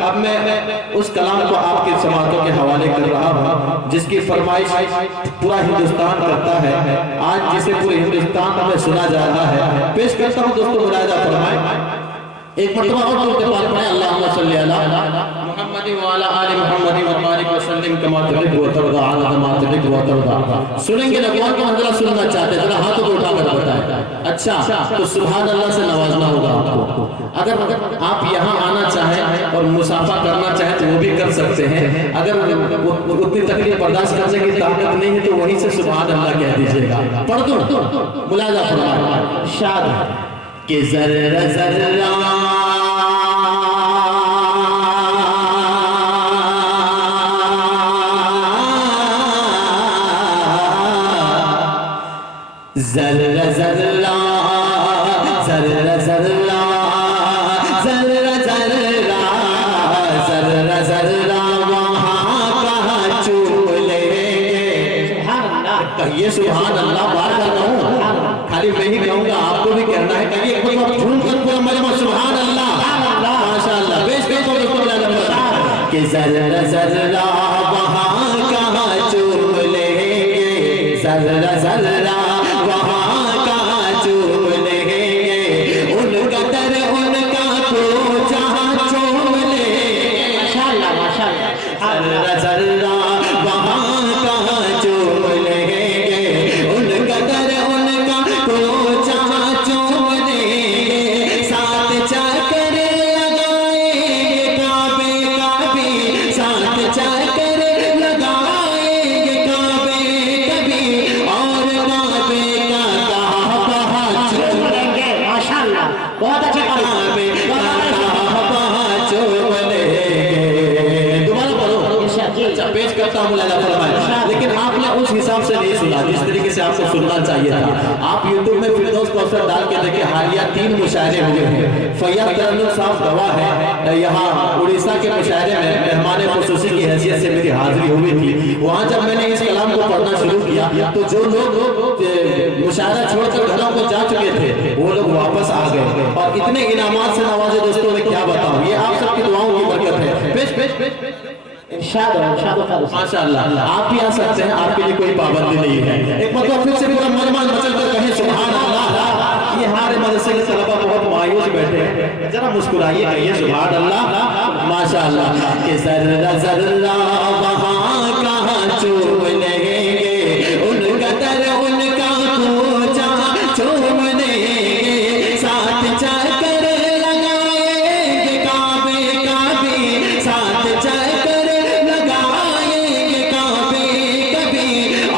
अब मैं उस कलाम को आपके समातों के हवाले कर रहा हूँ जिसकी फरमाइश पूरा हिंदुस्तान करता है, आज जिसे पूरे हिंदुस्तान में सुना जा रहा है। पेश करता हूँ दोस्तों, मुलाहिजा फरमाएं। एक मरतबा और दुरूद पाक पढ़ें, अल्लाहुम्मा सल्ली अला मुहम्मद व अला आलि मुहम्मद व बारिक व सल्लिम कमा तुहिब्बु व तर्दा अला मा तुहिब्बु व तर्दा। सुनेंगे लगवान को मंजरा सुनना चाहते हैं, जरा हाथों को उठाकर बताएं। अच्छा, तो सुभान अल्लाह से नवाजना होगा आपको। अगर आप यहाँ आना चाहें और मुसाफा करना चाहें तो वो भी कर सकते हैं। अगर उतनी तकलीफ बर्दाश्त करने की ताकत नहीं है तो वहीं से सुभान अल्लाह कह दीजिएगा। पढ़ दो, मुलाहिजा फरमाएं। शाद के जर्रा जर्रा जर्रा जर्रा जर्रा जर्रा जर्रा जर्रा जर्रा जर्रा वहाँ कहाँ चूम लेंगे। कहिए सुभान अल्लाह, बार बार कहूँ, खाली मैं ही कहूँगा, आपको भी कहना है। कहिए एक बार झूम कर पूरा मजमा सुभान अल्लाह, माशाअल्लाह। बेश बेश कि जर्रा जर्रा वहाँ कहाँ चूम लेंगे, जर्रा जर्रा वहाँ कहाँ चूम लेंगे, उनका दर उनका को जहाँ चूम लेंगे। माशाअल्लाह माशाअल्लाह। जर्रा जर्रा वहाँ कहाँ चूम लेंगे, उनका दर उनका को जहाँ चूम लेंगे। साथ चक्कर लगाएंगे काबे का भी, साथ चक्कर लगाएंगे काबे कभी, और काबे का कहा कहा चूम लेंगे। माशाअल्लाह, बहुत अच्छा काबे का कहा कहा चूम लेंगे। दोबारा पढ़ो। अच्छा, पेश करता हूँ, मुलाहिजा फरमाएं। लेकिन आपने उस हिसाब से नहीं सुना जिस तरीके से आपको सुनना चाहिए था। आप यूट्यूब में फिरदौस कौसर डाल के देखिए, हालिया 3 मुशायरे हुए हैं। फैयाज तरन्नुम साहब गवाह है, यहाँ उड़ीसा के मुशायरे में मेहमान खुसूसी की हैसियत से मेरी हाजिरी हुई थी। वहाँ जब मैंने इस कलाम को पढ़ना शुरू किया तो जो लोग मुशायरा छोड़कर घरों को जा चुके थे वो लोग वापस आ गए और इतने इनामात से नवाजे दोस्तों ने क्या बताऊं। ये आप सबकी दुआओं की बरकत है। पेश पेश पेश माशाअल्लाह। आप भी आ सकते हैं, आपके लिए कोई पाबंदी नहीं है। एक मतलब फिर से पूरा मजमा मचल कर कहें सुभान अल्लाह। ये हमारे मदरसे के तलबा बहुत मायूस बैठे हैं, जरा मुस्कुराइए, कहिए सुभान अल्लाह माशाअल्लाह। के जर्रा जर्रा वहाँ कहाँ चूम लेंगे, उनका दर उनका को जहाँ चूम लेंगे। साथ चक्कर लगाएंगे काबे का भी, साथ चक्कर लगाएंगे काबे कभी,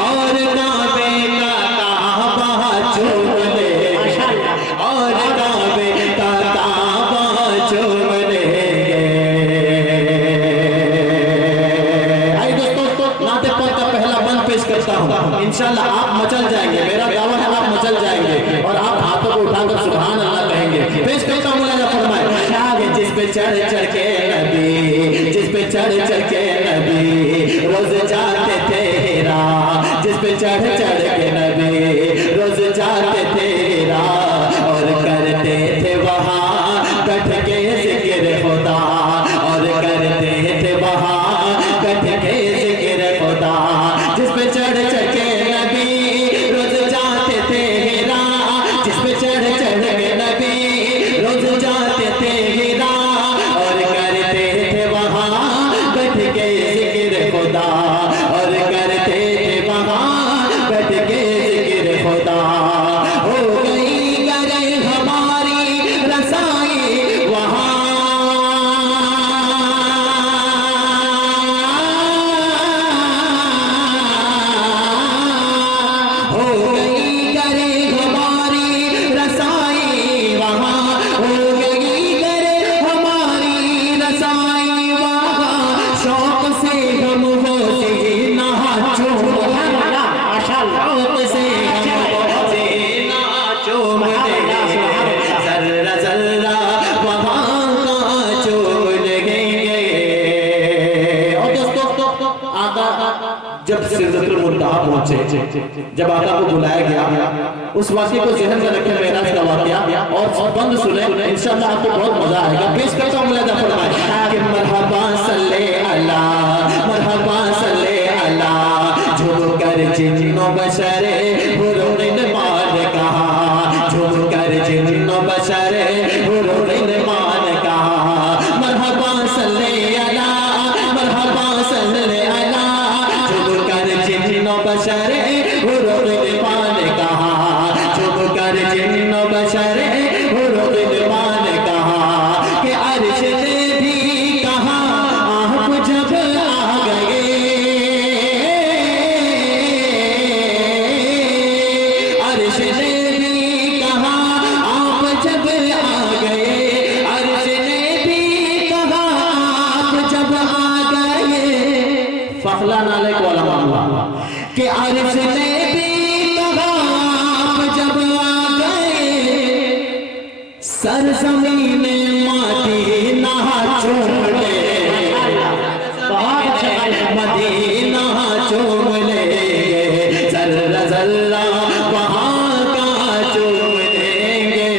और काबे का काबा चूम लेंगे, और काबे का काबा चूम लेंगे। आइए दोस्तों, नाते पाक का पहला बंद पेश करता हूँ। इंशाल्लाह आप मचल जाएंगे, मेरा दावा है आप मचल जाएंगे और आप हाथों को उठाकर सुभान अल्लाह कहेंगे। पेश करता हूँ, मुलाहिजा फरमाएं। जिस पे चढ़ चढ़ के नबी, जिस पे चढ़ चढ़ के नबी रोज जाते थे हेरा, जिस पे चढ़ चढ़ के नबी रोज जाते थे हेरा, और करते थे वहाँ बैठ के जिक्र खुदा, और करते थे वहाँ बैठ के जिक्र खुदा। जिस पे चढ़ चढ़ के नबी रोज जाते थे हेरा, जिस पे चढ़ चढ़ के नबी रोज जाते थे हेरा, और करते थे वहाँ बैठ के जिक्र खुदा, और करते थे वहाँ बैठ के जिक्र खुदा। हो गई करे हमारी रसाई वहाँ, हो गई करे हमारी रसाई वहाँ, हो गई करे हमारी रसाई वहाँ। शौक से हम होते नहा चूम, शौक से हम होते नहा चूम लेंगे। जर्रा जर्रा वहाँ कहाँ चूम लेंगे। और दोस्तों, आका जब सिदरतुल मुंतहा पहुंचे, जब आका को बुलाया गया, उस वाक़े को ज़हन में रखें, मेराज का वाक़या, और बंद सुने, इंशाअल्लाह आपको बहुत मजा आएगा। पेश करता हूँ, मुलाहिजा फरमाएं कि मरहबा फखला नाले को वाला मामला कि अर्श ने भी कहा आप जब आ गए, सरजमीन माटी ना चूम ले, मदीना चूम ले, जर्रा जर्रा वहाँ का चूम लेंगे।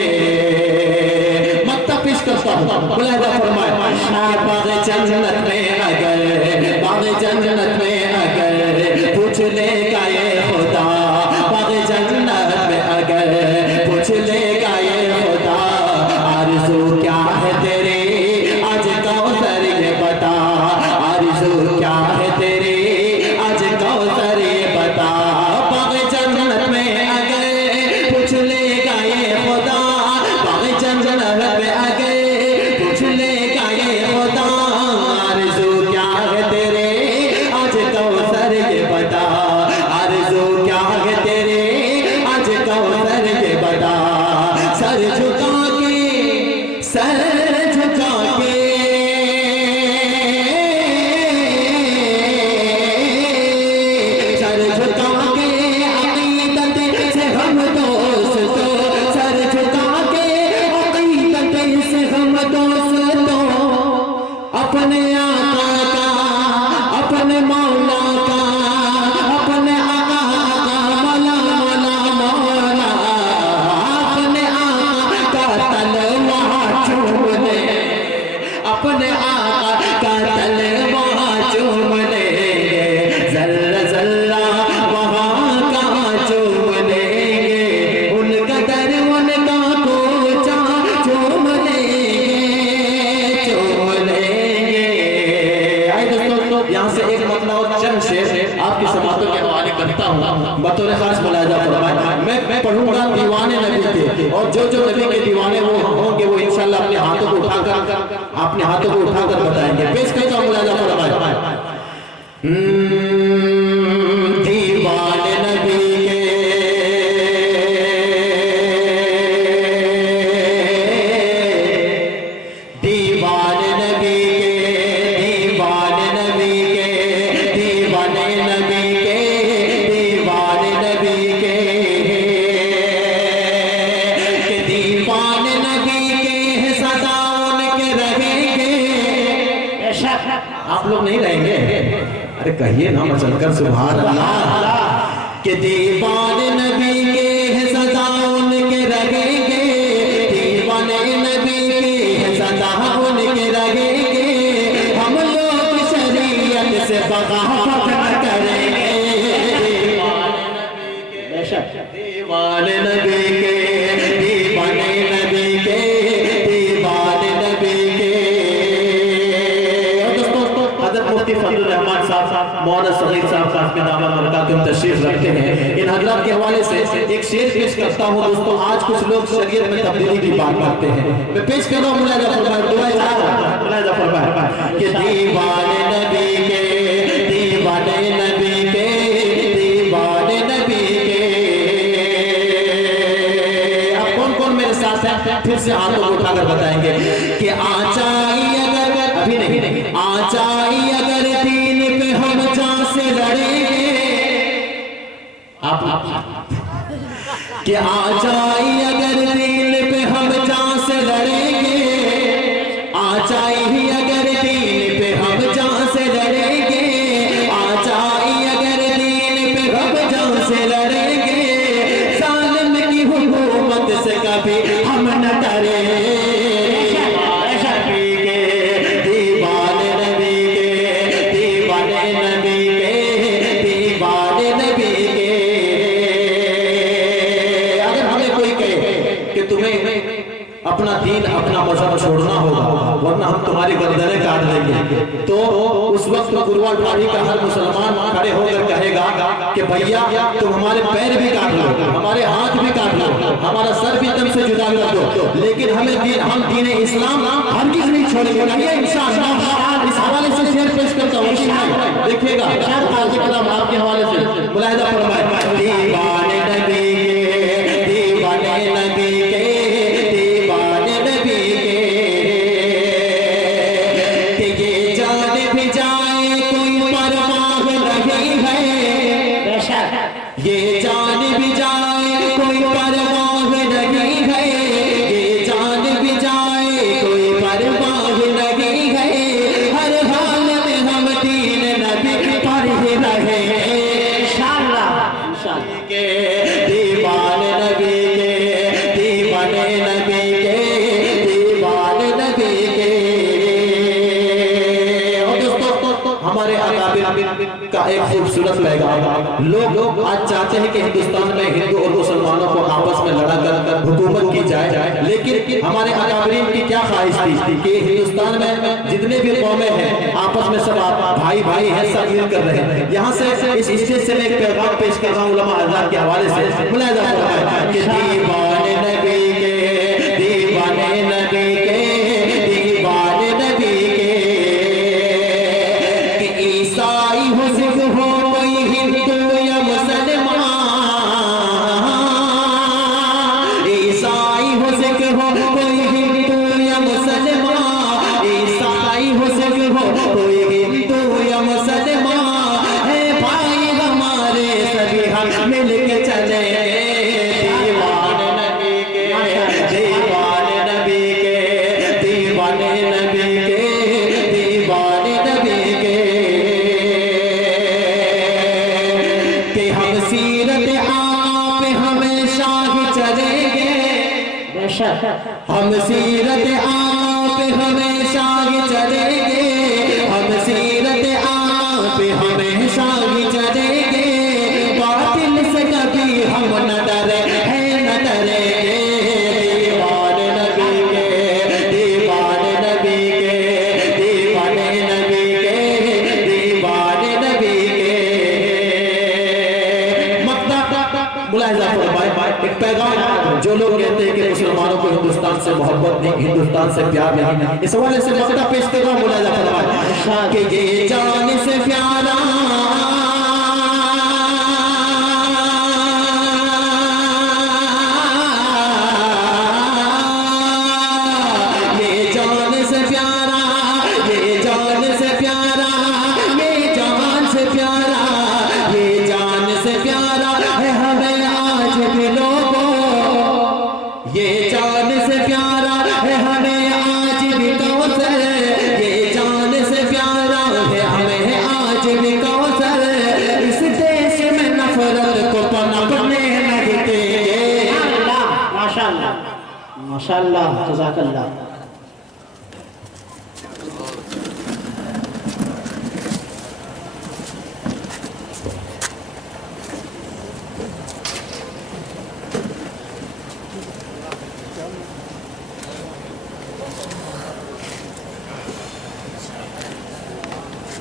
मत्ता पेश करता हूँ, मुलाहिजा फरमाए बाग़ जन्नत में अगर, बाग़ जन्नत में अगर पूछ लेगा ये खुदा, बाग़ जन्नत में अगर पूछ लेगा ये खुदा, आरज़ू क्या है तेरी आज कौसर ये बता, आरज़ू क्या है तेरी आज कौसर ये बता, बाग़ जन्नत में अगर पूछ लेगा ये खुदा, बाग़ जन्नत में अगर पूछ लेगा ये खुदा, आरज़ू क्या है तेरे आज कौसर ये बता, आरज़ू क्या है तेरे आज कौसर ये बता, सर झुका के, सर झुका के, सर झुका के अक़ीदत से हम दोस्तों, सर झुका के अक़ीदत से हम दोस्तों, अपने आका का, अपने मौला का, अपने आका का मौला मौला मौला, अपने आका का तलवा चूम ले, अपने आका का तलवा चूम ले, जर्रा जर्रा वहाँ का चूम लेंगे, उनका दर उनका कोचा चूम लेंगे, चूम लेंगे। आइए दोस्तों, यहाँ से एक मतलब और चंद शेर आपकी समातों के हवाले करता हूँ, बतौर खास मुलाहिजा फरमाएं। मैं पढ़ूंगा दीवाने नबी के, और जो जो नबी के दीवाने वो होंगे वो इंशाल्लाह अपने हाथों को उठाकर, अपने हाथों को उठाकर बताएंगे। पेश करता हूँ, मुलाहिजा फरमाएं। दीवाने नबी के, दीवाने नबी के, दीवाने नबी के, दीवाने नबी के, दीवाने नबी के, कि दीवाने नबी के सदा उनके रहेंगे। आप लोग नहीं रहेंगे? अरे कहिए ना मचलकर सुभान अल्लाह। कि दीवाने नबी के सदा उनके रहेंगे, दीवाने नबी के सदा उनके रहेंगे, हम लोग शरीयत से बगावत न करेंगे। दीवाने नबी के, दीवाने नबी के, दीवाने नबी के। दोस्तों, हज़रत मुफ्ती फजलुर रहमान साहब, मौलाना सगीर साहब साहब के दामन बरकातुहुम तशरीफ रखते हैं। इन हज़रात के हवाले से एक शेर पेश करता हूँ। दोस्तों, आज कुछ लोग शरीयत में तब्दीली की बात करते हैं। मैं पेश कर रहा हूँ, मुलाहिजा फरमाएं, दुआ चाहो, मुलाहिजा फरमाएं कि दीवाने नबी के, दीवाने नबी के, दीवाने नबी के। अब कौन कौन मेरे साथ है फिर से हाथों को उठाकर बताएंगे कि आचाई अगर, अभी नहीं, आचाई अगर दीन पे हम जान से लड़ेंगे, आप कि आचाई अगर दीन पे हम जान से लड़ेंगे, आचाई अगर दीन पे हम जान से लड़ेंगे, आचाई अगर दीन पे हम जान से लड़ेंगे, जालिम की हुकूमत से कभी हम न डरेंगे। दीवाने नबी के, दीवाने नबी के, दीवाने नबी के। अगर हमें कोई कहे कि तुम्हें अपना दीन, अपना मजहब छोड़ना होगा वरना हम तुम्हारी गर्दनें काट देंगे, तो उस वक्त गुरुआ ठाड़ी का हर मुसलमान खड़े होकर कहेगा कि भैया तुम हमारे पैर भी काट लो, हमारे हाथ भी काट लो, हमारा सर भी दम से जुदा कर दो, लेकिन हमें हम दीन इस्लाम हरगिज़ नहीं छोड़ेंगे। इंशाअल्लाह इस हवाले से शेर पेश करता हूँ, देखिएगा आपके हवाले से, मुलाहिजा फरमाएं। दीवाने नबी के, दीवाने नबी के, दीवाने नबी के, कि ये जान भी जाए कोई परवाह हमारे अकाबिर का एक खूबसूरत पैगाम। लोग आज चाहते हैं कि हिंदुस्तान में हिंदू और मुसलमानों को आपस में लड़ा कर हुकूमत की जाए, लेकिन हमारे अकाबिरीन की क्या ख्वाहिश थी कि हिंदुस्तान में जितने भी कौमें हैं आपस में सब भाई भाई हैं, सब मिल कर रहे हैं। यहाँ से इस स्टेज से मैं एक पैगाम पेश कर रहा हूँ उलमा हज़रात के हवाले से। मुलाहिज़ा फरमाएं कि दीवाने नबी के, दीवाने नबी के, दीवाने नबी के, कि ईसाई हो सिख हो कोई हिंदू या मुसलमान, ईसाई हो सिख हो कोई हिंदू या मुसलमान, ईसाई हो सिख हो कोई हिंदू या मुसलमान, है भाई हमारे सभी हम मिल के चले। दीवाने नबी के, दीवाने नबी के, दीवाने नबी के, दीवाने नबी के, कि हम सीरत आप हमेशा ही चलेंगे, हम सीरत आप हमेशा ही चलेंगे, हम सीरत आप हमेशा ही चलेंगे, बातिल से कभी हम न डरे हैं न डरेंगे। दीवाने नबी के, दीवाने नबी के, दीवाने नबी के, दीवाने नबी के। मक्ता मुलाहिज़ा फरमाएं, एक पैगाम जो लोग कहते हैं कि मुसलमानों को हिंदुस्तान से मोहब्बत नहीं, हिंदुस्तान से प्यार नहीं, इस हवाले से मक्ता पेश कर रहा हूं। मुलाहिज़ा फरमाएं कि ये जान से प्यारा, ये जान से प्यारा, ये जान से प्यारा, ये जान से प्यारा, ये जान से प्यारा है हमें आज भी लोगों, ये जान से प्यारा है हमें आज भी कौसर, ये जान से प्यारा है हमें आज भी कौसर, इस देश में नफरत को पनपने नहीं देंगे। माशाअल्लाह माशाअल्लाह, जज़ाकल्लाह।